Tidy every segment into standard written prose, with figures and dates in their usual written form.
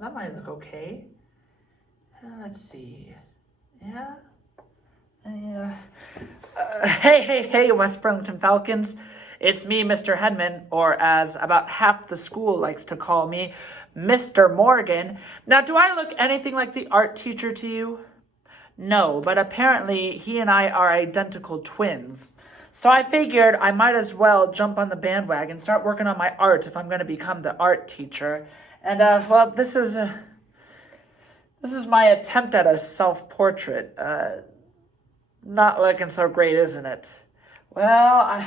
that might look okay. Let's see. Yeah. Hey, West Burlington Falcons. It's me, Mr. Hedman, or as about half the school likes to call me, Mr. Morgan. Now, do I look anything like the art teacher to you? No, but apparently he and I are identical twins. So I figured I might as well jump on the bandwagon, start working on my art if I'm going to become the art teacher. And, well, this is my attempt at a self-portrait. Not looking so great, isn't it? Well,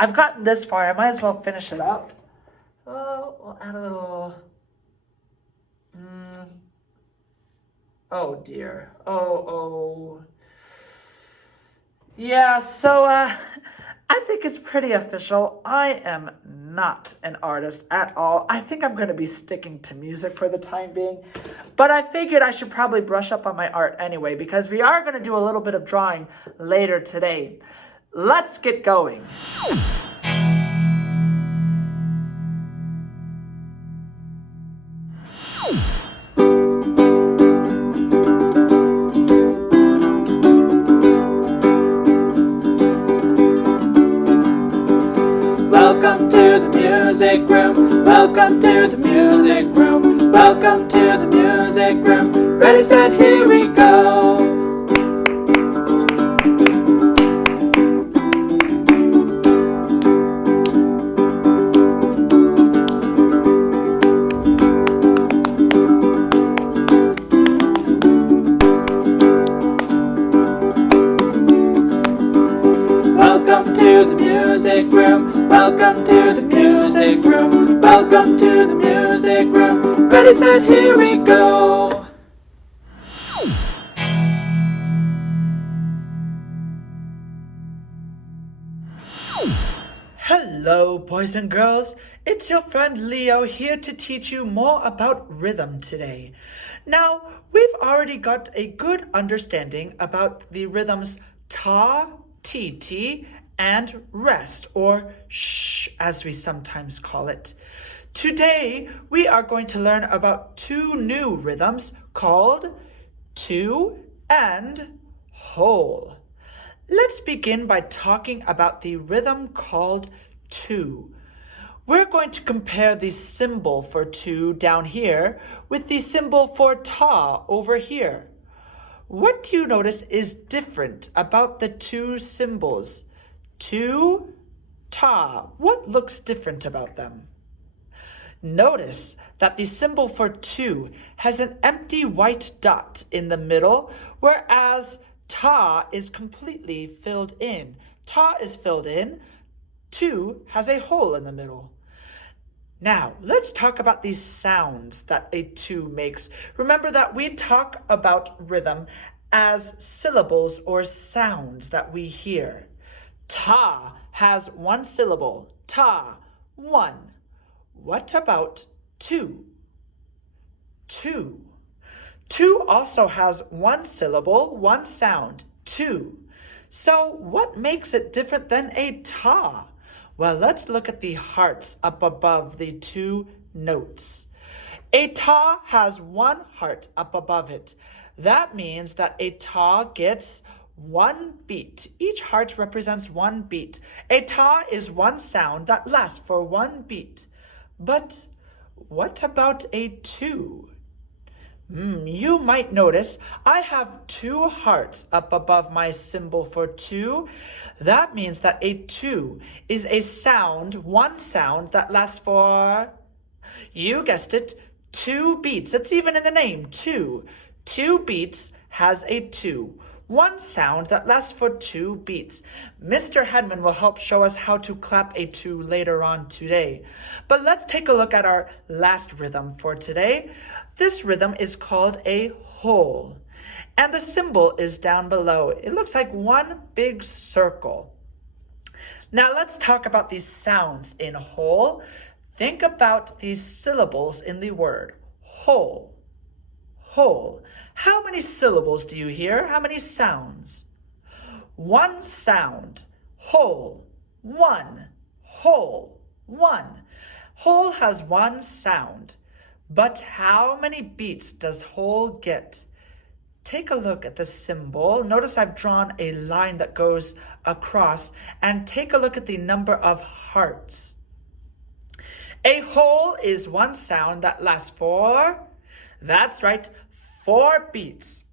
I've gotten this far. I might as well finish it up. Oh, we'll add a little... Oh, dear. Oh. Yeah, so, I think it's pretty official. I am not an artist at all. I think I'm going to be sticking to music for the time being. But I figured I should probably brush up on my art anyway, because we are going to do a little bit of drawing later today. Let's get going. Welcome to the music room. Welcome to the music room. Welcome to the music room. Ready, set, here we go. Welcome to the music room. Welcome to the music room. Welcome to the music room. Ready, set, here we go. Hello, boys and girls. It's your friend Leo here to teach you more about rhythm today. Now, we've already got a good understanding about the rhythms ta, ti, and rest, or shh, as we sometimes call it. Today, we are going to learn about two new rhythms called two and whole. Let's begin by talking about the rhythm called two. We're going to compare the symbol for two down here with the symbol for ta over here. What do you notice is different about the two symbols? Two, ta. What looks different about them? Notice that the symbol for two has an empty white dot in the middle, whereas ta is completely filled in. Ta is filled in. Two has a hole in the middle. Now, let's talk about these sounds that a two makes. Remember that we talk about rhythm as syllables or sounds that we hear. Ta has one syllable. Ta, one. What about two? Two. Two also has one syllable, one sound. Two. So what makes it different than a ta? Well, let's look at the hearts up above the two notes. A ta has one heart up above it. That means that a ta gets one beat. Each heart represents one beat. A ta is one sound that lasts for one beat. But what about a two? You might notice I have two hearts up above my symbol for two. That means that a two is a sound, one sound that lasts for, you guessed it, two beats. It's even in the name, two. Two beats has a two. One sound that lasts for two beats. Mr. Hedman will help show us how to clap a two later on today. But let's take a look at our last rhythm for today. This rhythm is called a whole. And the symbol is down below. It looks like one big circle. Now let's talk about these sounds in whole. Think about these syllables in the word whole. Whole. How many syllables do you hear? How many sounds? One sound. Whole. One. Whole. One. Whole has one sound. But how many beats does whole get? Take a look at the symbol. Notice I've drawn a line that goes across, and take a look at the number of hearts. A whole is one sound that lasts for, that's right, 4 beats.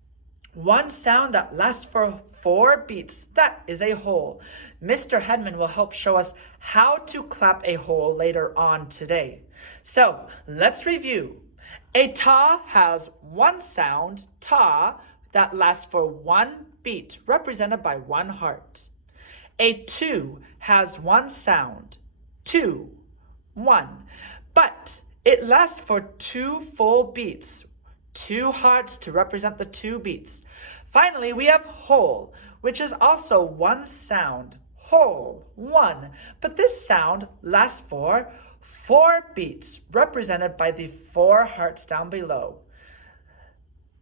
One sound that lasts for 4 beats, that is a whole. Mr. Hedman will help show us how to clap a whole later on today. So let's review. A ta has one sound, ta, that lasts for 1 beat, represented by 1 heart. A two has one sound, two, 1, but it lasts for 2 full beats, 2 hearts to represent the 2 beats. Finally, we have whole, which is also one sound, whole, 1, but this sound lasts for 4 beats, represented by the 4 hearts down below.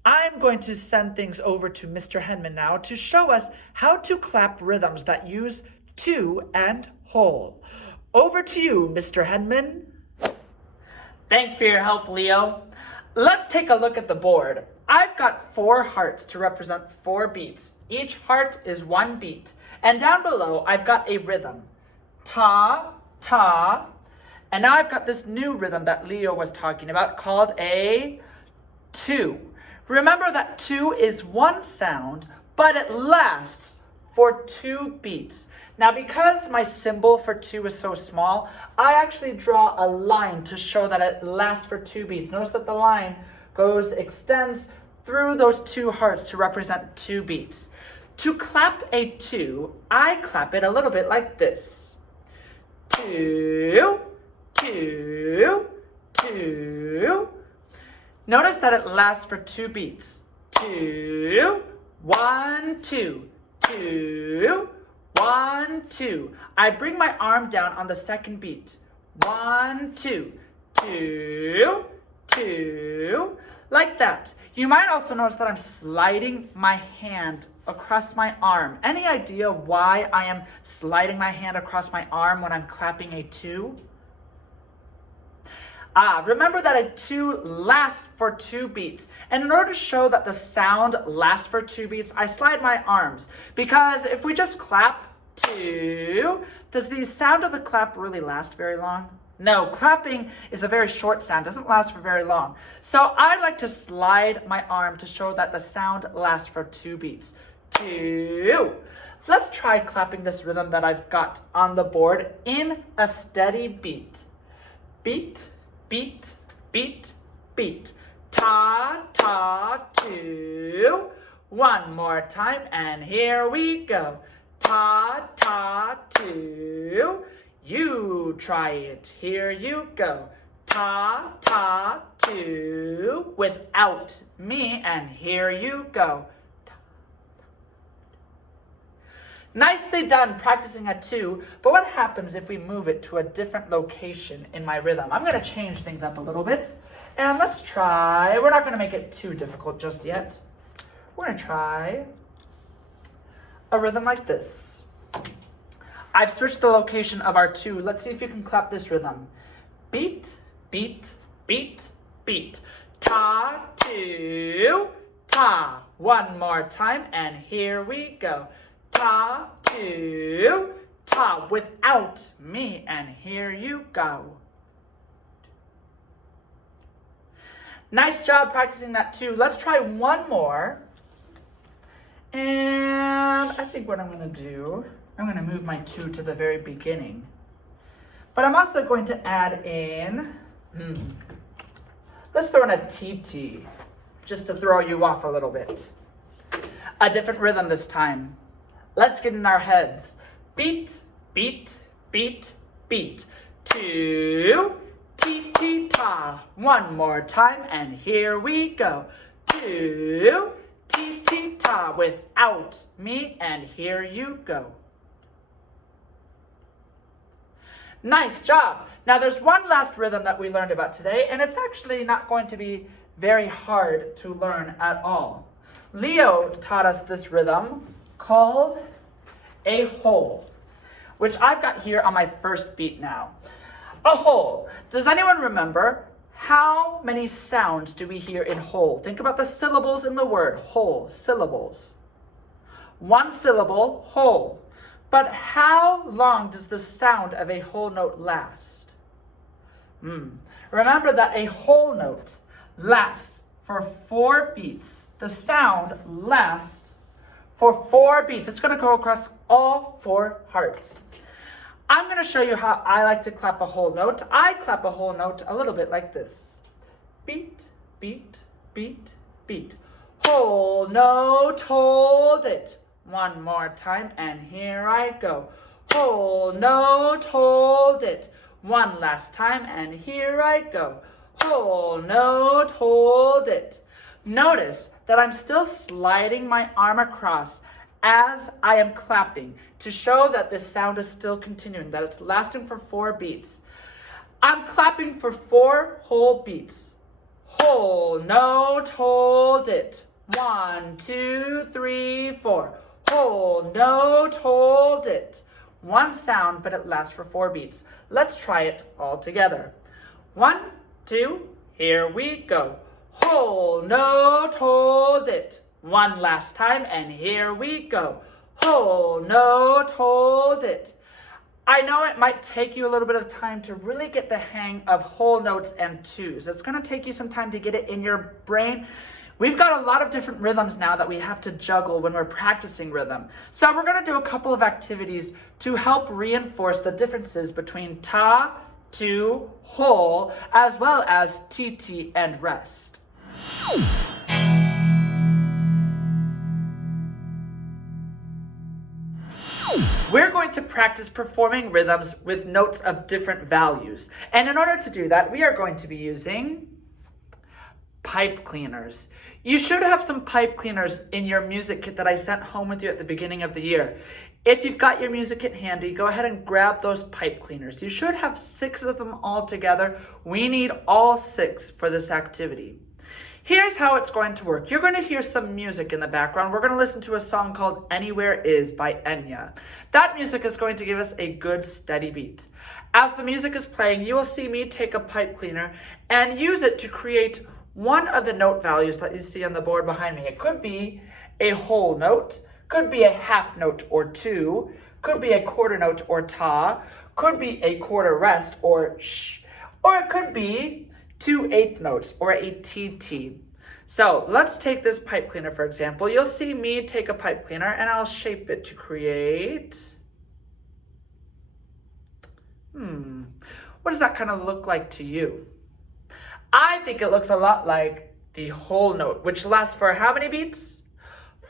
I'm going to send things over to Mr. Hedman now to show us how to clap rhythms that use two and whole. Over to you, Mr. Hedman. Thanks for your help, Leo. Let's take a look at the board. I've got 4 hearts to represent 4 beats. Each heart is 1 beat. And down below, I've got a rhythm. Ta, ta. And now I've got this new rhythm that Leo was talking about called a 2. Remember that 2 is one sound, but it lasts for 2 beats. Now, because my symbol for 2 is so small, I actually draw a line to show that it lasts for 2 beats. Notice that the line extends through those 2 hearts to represent 2 beats. To clap a 2, I clap it a little bit like this. 2, 2, 2. Notice that it lasts for 2 beats. 2, 1, 2, 2, 1, 2. I bring my arm down on the second beat. 1, 2, 2, 2, like that. You might also notice that I'm sliding my hand across my arm. Any idea why I am sliding my hand across my arm when I'm clapping a 2? Remember that a 2 lasts for 2 beats. And in order to show that the sound lasts for 2 beats, I slide my arms. Because if we just clap 2, does the sound of the clap really last very long? No, clapping is a very short sound, doesn't last for very long. So I like to slide my arm to show that the sound lasts for 2 beats. 2. Let's try clapping this rhythm that I've got on the board in a steady beat. Beat, beat, beat, beat. Ta, ta, 2. One more time, and here we go. Ta, ta, 2. You try it. Here you go. Ta, ta, 2. Without me, and here you go. Nicely done practicing a 2, but what happens if we move it to a different location in my rhythm? I'm going to change things up a little bit, and let's try, we're not going to make it too difficult just yet. We're going to try a rhythm like this. I've switched the location of our 2. Let's see if you can clap this rhythm. Beat, beat, beat, beat. Ta, 2, ta. One more time, and here we go. Ta, 2, ta, without me, and here you go. Nice job practicing that 2. Let's try one more. And I think what I'm going to do, I'm going to move my 2 to the very beginning. But I'm also going to add in, let's throw in a TT, just to throw you off a little bit. A different rhythm this time. Let's get in our heads. Beat, beat, beat, beat. 2, T, ta. One more time, and here we go. 2, T, ta. Without me, and here you go. Nice job. Now there's one last rhythm that we learned about today, and it's actually not going to be very hard to learn at all. Leo taught us this rhythm called a whole, which I've got here on my first beat now. A whole. Does anyone remember How many sounds do we hear in whole? Think about the syllables in the word whole, syllables. One syllable, whole. But how long does the sound of a whole note last? Remember that a whole note lasts for 4 beats. The sound lasts for 4 beats. It's going to go across all 4 hearts. I'm going to show you how I like to clap a whole note. I clap a whole note a little bit like this. Beat, beat, beat, beat. Whole note, hold it. One more time, and here I go. Whole note, hold it. One last time, and here I go. Whole note, hold it. Notice that I'm still sliding my arm across as I am clapping to show that this sound is still continuing, that it's lasting for 4 beats. I'm clapping for 4 whole beats. Whole note, hold it. 1, 2, 3, 4. Whole note, hold it. One sound, but it lasts for 4 beats. Let's try it all together. 1, 2, here we go. Whole note, hold it. One last time, and here we go. Whole note, hold it. I know it might take you a little bit of time to really get the hang of whole notes and twos. It's going to take you some time to get it in your brain. We've got a lot of different rhythms now that we have to juggle when we're practicing rhythm. So we're going to do a couple of activities to help reinforce the differences between ta, tu, whole, as well as tt and rest. We're going to practice performing rhythms with notes of different values. And in order to do that, we are going to be using pipe cleaners. You should have some pipe cleaners in your music kit that I sent home with you at the beginning of the year. If you've got your music kit handy, go ahead and grab those pipe cleaners. You should have 6 of them all together. We need all 6 for this activity. Here's how it's going to work. You're going to hear some music in the background. We're going to listen to a song called Anywhere Is by Enya. That music is going to give us a good steady beat. As the music is playing, you will see me take a pipe cleaner and use it to create one of the note values that you see on the board behind me. It could be a whole note, could be a half note or 2, could be a quarter note or ta, could be a quarter rest or sh, or it could be 2 eighth notes or a TT. So let's take this pipe cleaner, for example. You'll see me take a pipe cleaner and I'll shape it to create. What does that kind of look like to you? I think it looks a lot like the whole note, which lasts for how many beats?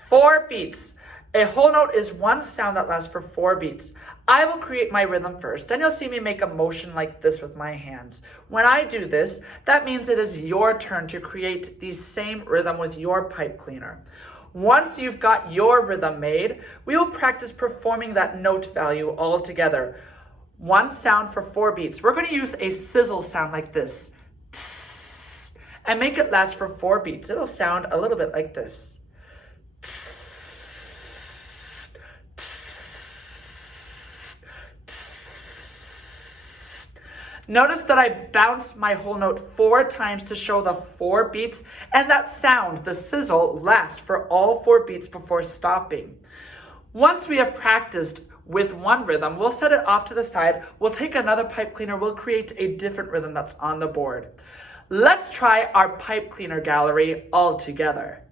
4 beats. A whole note is one sound that lasts for 4 beats. I will create my rhythm first. Then you'll see me make a motion like this with my hands. When I do this, that means it is your turn to create the same rhythm with your pipe cleaner. Once you've got your rhythm made, we will practice performing that note value all together. One sound for 4 beats. We're going to use a sizzle sound like this. Tss, and make it last for 4 beats. It'll sound a little bit like this. Notice that I bounced my whole note 4 times to show the 4 beats, and that sound, the sizzle, lasts for all 4 beats before stopping. Once we have practiced with one rhythm, we'll set it off to the side, we'll take another pipe cleaner, we'll create a different rhythm that's on the board. Let's try our pipe cleaner gallery all together.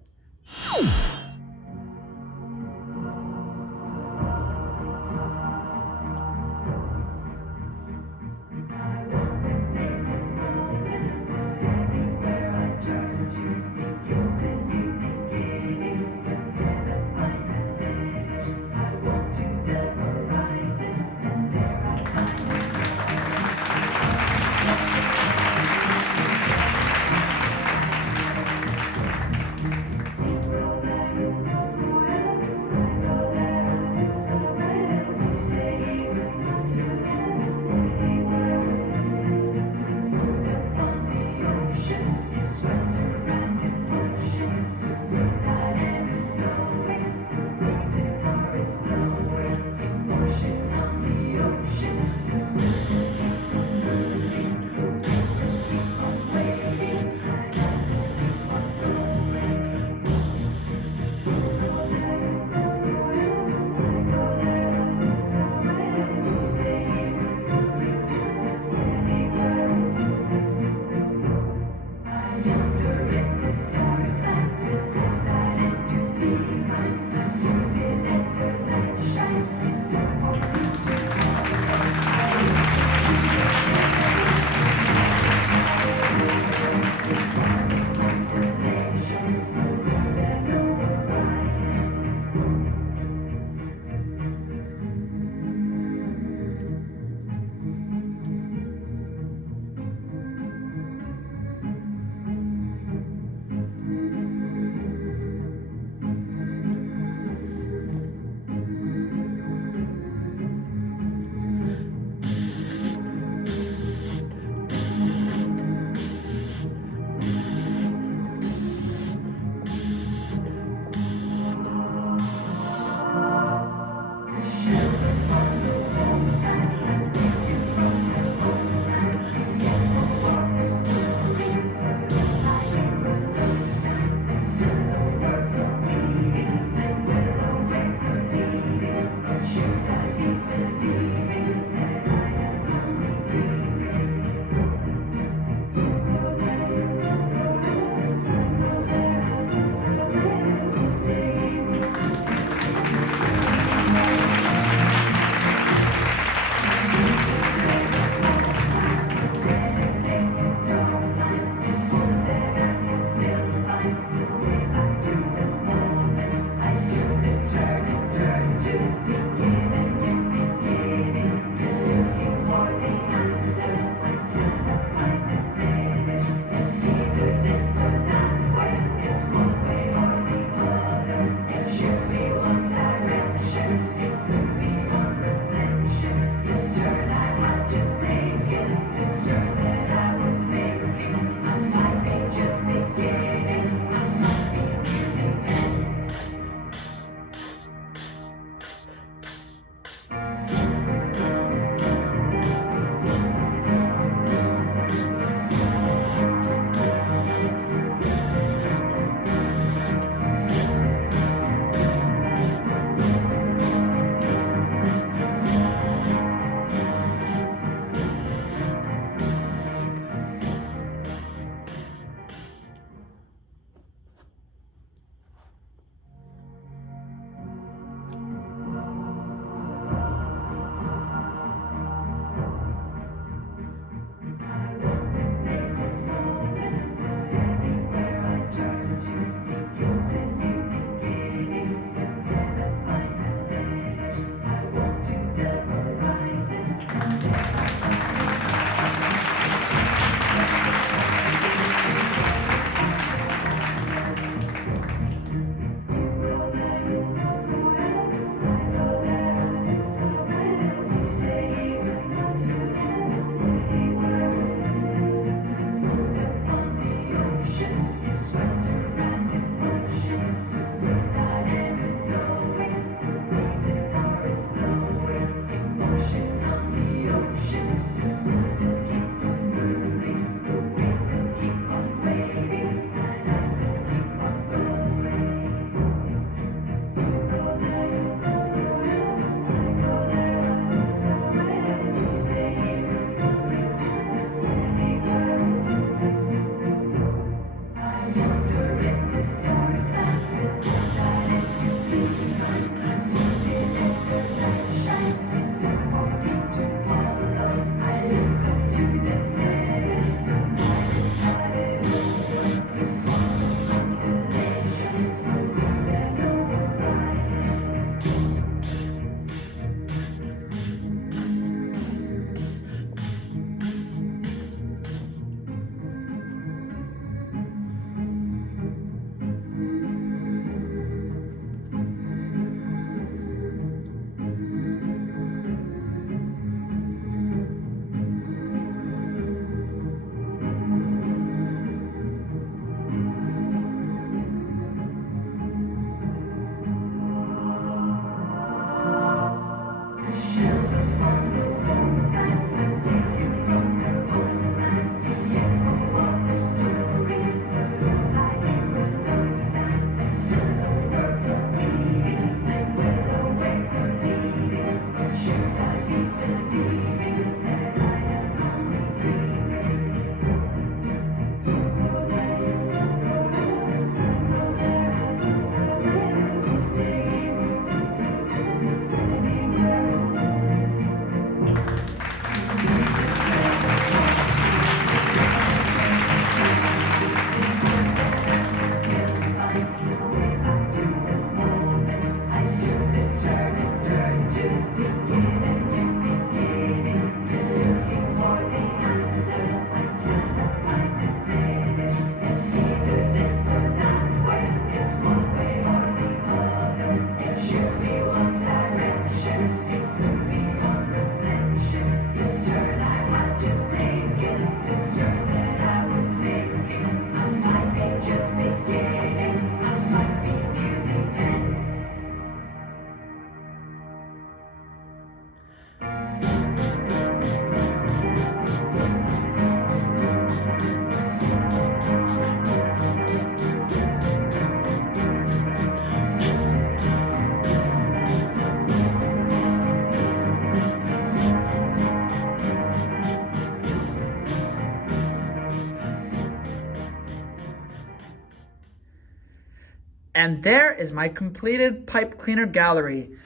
And there is my completed pipe cleaner gallery.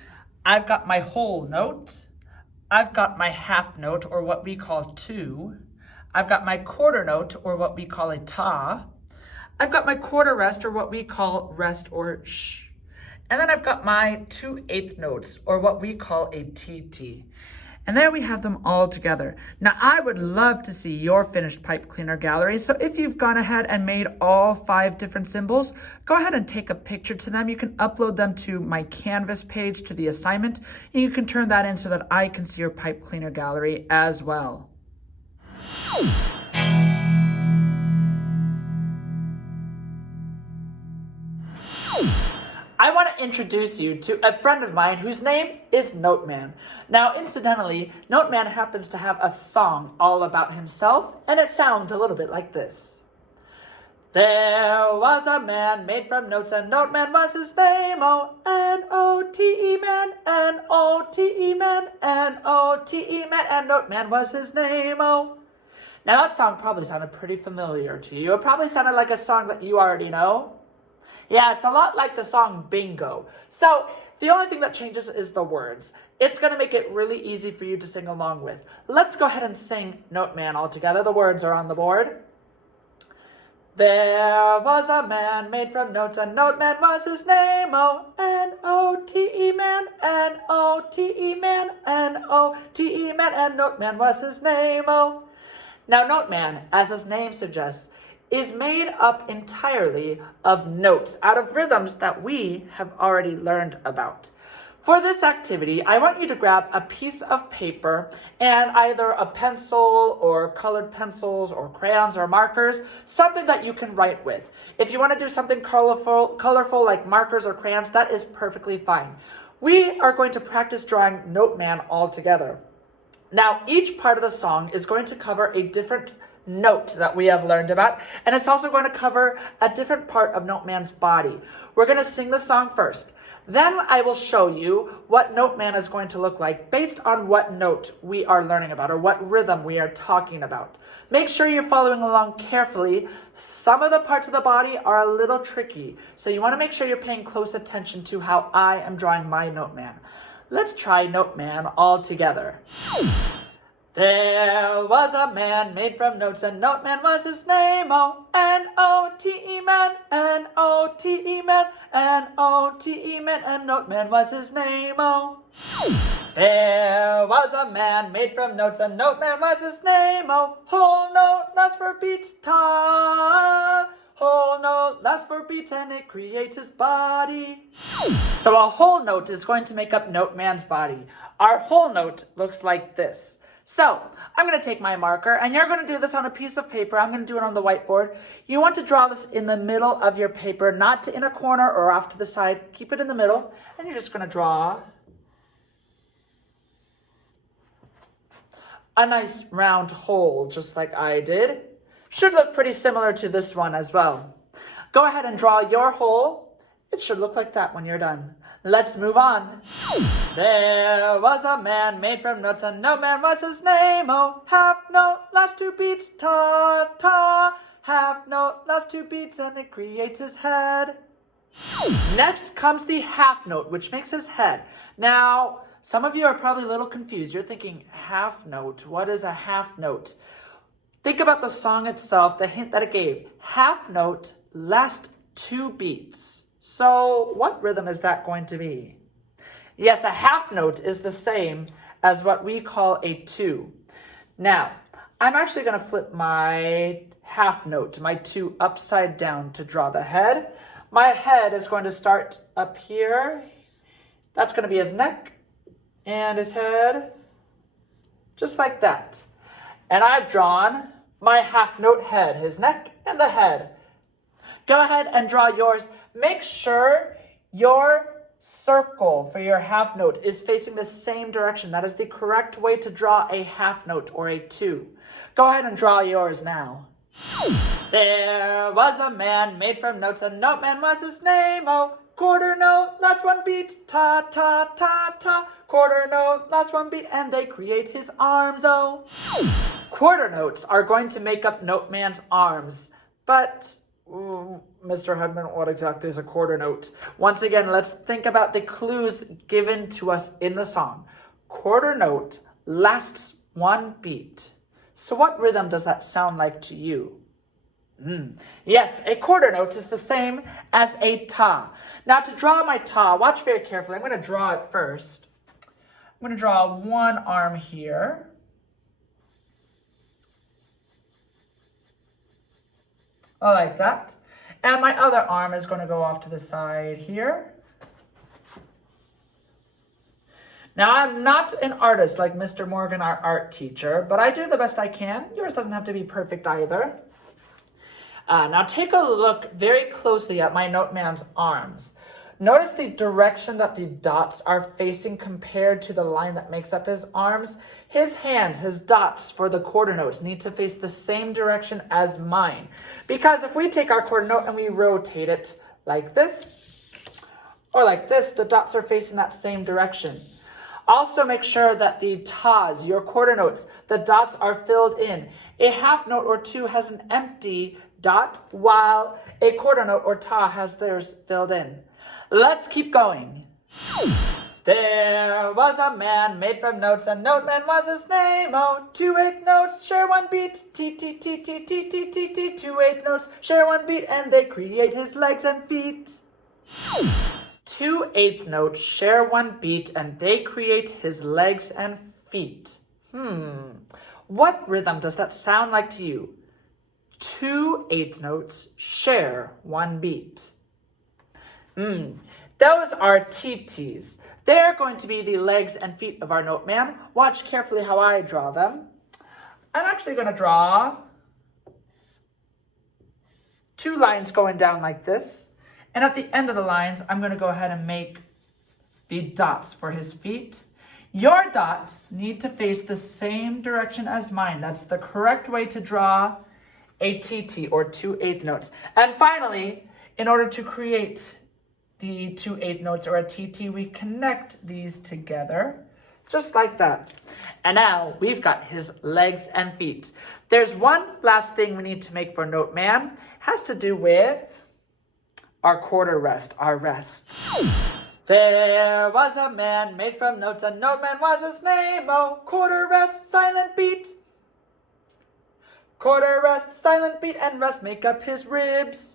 I've got my whole note. I've got my half note, or what we call two. I've got my quarter note, or what we call a ta. I've got my quarter rest, or what we call rest or sh. And then I've got my 2/8 notes, or what we call a TT. And there we have them all together. Now, I would love to see your finished pipe cleaner gallery. So if you've gone ahead and made all 5 different symbols, go ahead and take a picture to them. You can upload them to my Canvas page to the assignment, and you can turn that in so that I can see your pipe cleaner gallery as well. I want to introduce you to a friend of mine whose name is Noteman. Now, incidentally, Noteman happens to have a song all about himself, and it sounds a little bit like this. There was a man made from notes, and Noteman was his name. Oh, N-O-T-E man, N-O-T-E man, N-O-T-E man, and Noteman was his name. Oh. Now, that song probably sounded pretty familiar to you. It probably sounded like a song that you already know. Yeah, it's a lot like the song Bingo. So the only thing that changes is the words. It's going to make it really easy for you to sing along with. Let's go ahead and sing Noteman all together. The words are on the board. There was a man made from notes, and Noteman was his name. Oh, N-O-T-E man, N-O-T-E man, N-O-T-E man, and Noteman was his name. Oh. Now, Noteman, as his name suggests, is made up entirely of notes out of rhythms that we have already learned about. For this activity, I want you to grab a piece of paper and either a pencil or colored pencils or crayons or markers, something that you can write with. If you want to do something colorful like markers or crayons, that is perfectly fine. We are going to practice drawing Noteman all together. Now, each part of the song is going to cover a different note that we have learned about, and it's also going to cover a different part of Noteman's body. We're going to sing the song first. Then I will show you what Noteman is going to look like based on what note we are learning about or what rhythm we are talking about. Make sure you're following along carefully. Some of the parts of the body are a little tricky, so you want to make sure you're paying close attention to how I am drawing my Noteman. Let's try Noteman all together. There was a man made from notes, and Noteman was his name. Oh, N-O-T-E man, N-O-T-E man, N-O-T-E man, and Noteman was his name. Oh. There was a man made from notes, and Noteman was his name. Oh, whole note lasts for beats, ta. Whole note lasts for beats, and it creates his body. So a whole note is going to make up Noteman's body. Our whole note looks like this. So, I'm going to take my marker, and you're going to do this on a piece of paper. I'm going to do it on the whiteboard. You want to draw this in the middle of your paper, not in a corner or off to the side. Keep it in the middle, and you're just going to draw a nice round hole, just like I did. Should look pretty similar to this one as well. Go ahead and draw your hole. It should look like that when you're done. Let's move on. There was a man made from notes, and Noteman was his name. Oh, half note, last 2 beats, ta, ta. Half note, last 2 beats, and it creates his head. Next comes the half note, which makes his head. Now, some of you are probably a little confused. You're thinking, half note, what is a half note? Think about the song itself, the hint that it gave. Half note, last 2 beats. So what rhythm is that going to be? Yes, a half note is the same as what we call a 2. Now, I'm actually going to flip my half note, my 2, upside down to draw the head. My head is going to start up here. That's going to be his neck and his head, just like that. And I've drawn my half note head, his neck and the head. Go ahead and draw yours. Make sure your circle for your half note is facing the same direction. That is the correct way to draw a half note or a 2. Go ahead and draw yours now. There was a man made from notes, and Noteman was his name. Oh, quarter note, last 1 beat, ta, ta, ta, ta. Quarter note, last 1 beat, and they create his arms. Oh, quarter notes are going to make up Noteman's arms, but Mr. Hedman, what exactly is a quarter note? Once again, let's think about the clues given to us in the song. Quarter note lasts one beat. So what rhythm does that sound like to you? Yes, a quarter note is the same as a ta. Now to draw my ta, watch very carefully. I'm going to draw it first. I'm going to draw one arm here. I like that. And my other arm is going to go off to the side here. Now, I'm not an artist like Mr. Morgan, our art teacher, but I do the best I can. Yours doesn't have to be perfect either. Now, take a look very closely at my note man's arms. Notice the direction that the dots are facing compared to the line that makes up his arms. His hands, his dots for the quarter notes need to face the same direction as mine. Because if we take our quarter note and we rotate it like this, or like this, the dots are facing that same direction. Also make sure that the tas, your quarter notes, the dots are filled in. A half note or two has an empty dot, while a quarter note or ta has theirs filled in. Let's keep going. There was a man made from notes, and note man was his name. Oh, 2/8 notes share one beat. T, T, T, T, T, T, T, T. 2/8 notes share one beat, and they create his legs and feet. 2/8 notes share one beat, and they create his legs and feet. What rhythm does that sound like to you? 2/8 notes share one beat. Those are TTs. They're going to be the legs and feet of our note man. Watch carefully how I draw them. I'm actually going to draw two lines going down like this. And at the end of the lines, I'm going to go ahead and make the dots for his feet. Your dots need to face the same direction as mine. That's the correct way to draw a TT, or 2/8 notes. And finally, in order to create the 2/8 notes or a TT, we connect these together just like that. And now we've got his legs and feet. There's one last thing we need to make for note man. It has to do with our quarter rest, our rest. There was a man made from notes, and note man was his name. Oh, quarter rest, silent beat. Quarter rest, silent beat, and rest make up his ribs.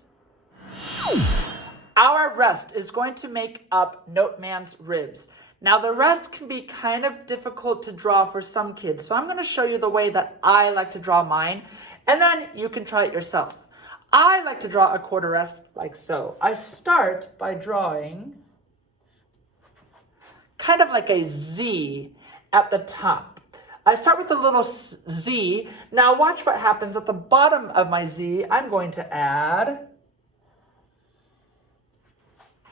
Our rest is going to make up note man's ribs. Now the rest can be kind of difficult to draw for some kids, so I'm going to show you the way that I like to draw mine, and then you can try it yourself. I like to draw a quarter rest like so. I start by drawing kind of like a Z at the top. I start with a little Z. Now watch what happens at the bottom of my Z. I'm going to add,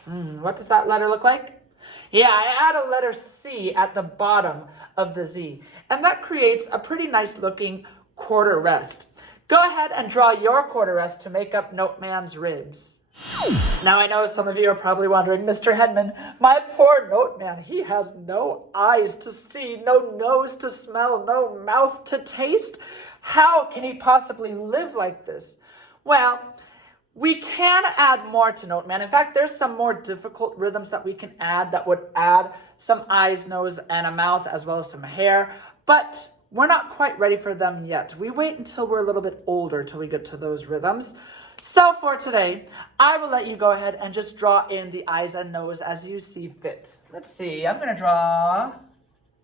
what does that letter look like? Yeah, I add a letter C at the bottom of the Z. And that creates a pretty nice looking quarter rest. Go ahead and draw your quarter rest to make up note man's ribs. Now I know some of you are probably wondering, Mr. Hedman, my poor note man, he has no eyes to see, no nose to smell, no mouth to taste. How can he possibly live like this? Well, we can add more to note man. In fact, there's some more difficult rhythms that we can add that would add some eyes, nose, and a mouth, as well as some hair. But we're not quite ready for them yet. We wait until we're a little bit older till we get to those rhythms. So for today, I will let you go ahead and just draw in the eyes and nose as you see fit. Let's see, I'm going to draw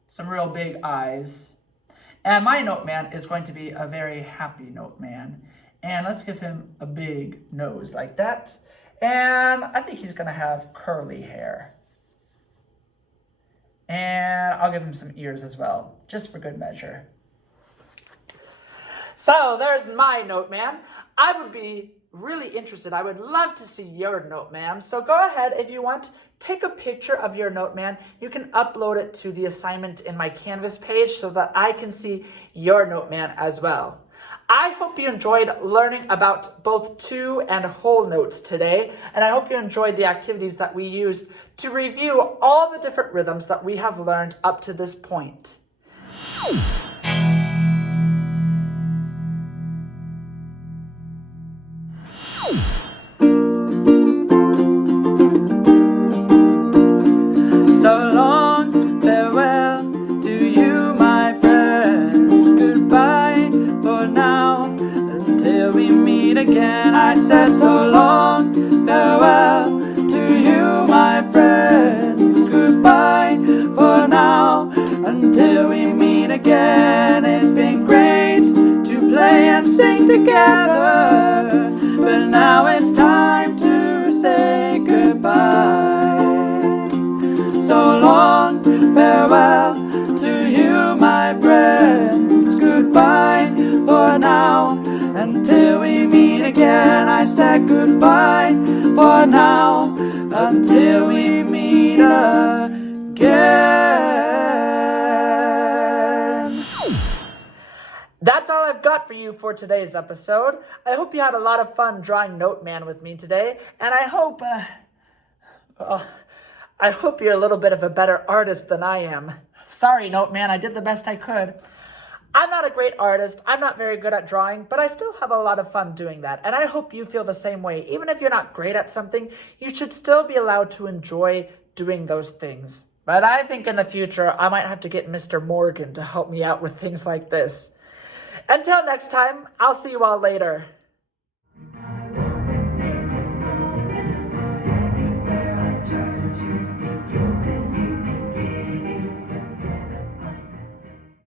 some real big eyes. And my note man is going to be a very happy note man. And let's give him a big nose like that. And I think he's going to have curly hair. And I'll give him some ears as well, just for good measure. So there's my note man. I would be really interested. I would love to see your note man. So go ahead, if you want, take a picture of your note man. You can upload it to the assignment in my Canvas page so that I can see your note man as well. I hope you enjoyed learning about both two and whole notes today, and I hope you enjoyed the activities that we used to review all the different rhythms that we have learned up to this point. So long, farewell to you, my friends. Goodbye for now, until we meet again. I said so long, farewell to you, my friends. Goodbye for now, until we meet again. It's been great to play and sing together, but now it's time to say goodbye. So long, farewell to you, my friends. Goodbye for now, until we meet again. I said goodbye for now, until we meet again. That's all I've got for you for today's episode. I hope you had a lot of fun drawing Note Man with me today, and I hope you're a little bit of a better artist than I am. Sorry, Note Man, I did the best I could. I'm not a great artist, I'm not very good at drawing, but I still have a lot of fun doing that, and I hope you feel the same way. Even if you're not great at something, you should still be allowed to enjoy doing those things. But I think in the future, I might have to get Mr. Morgan to help me out with things like this. Until next time, I'll see you all later.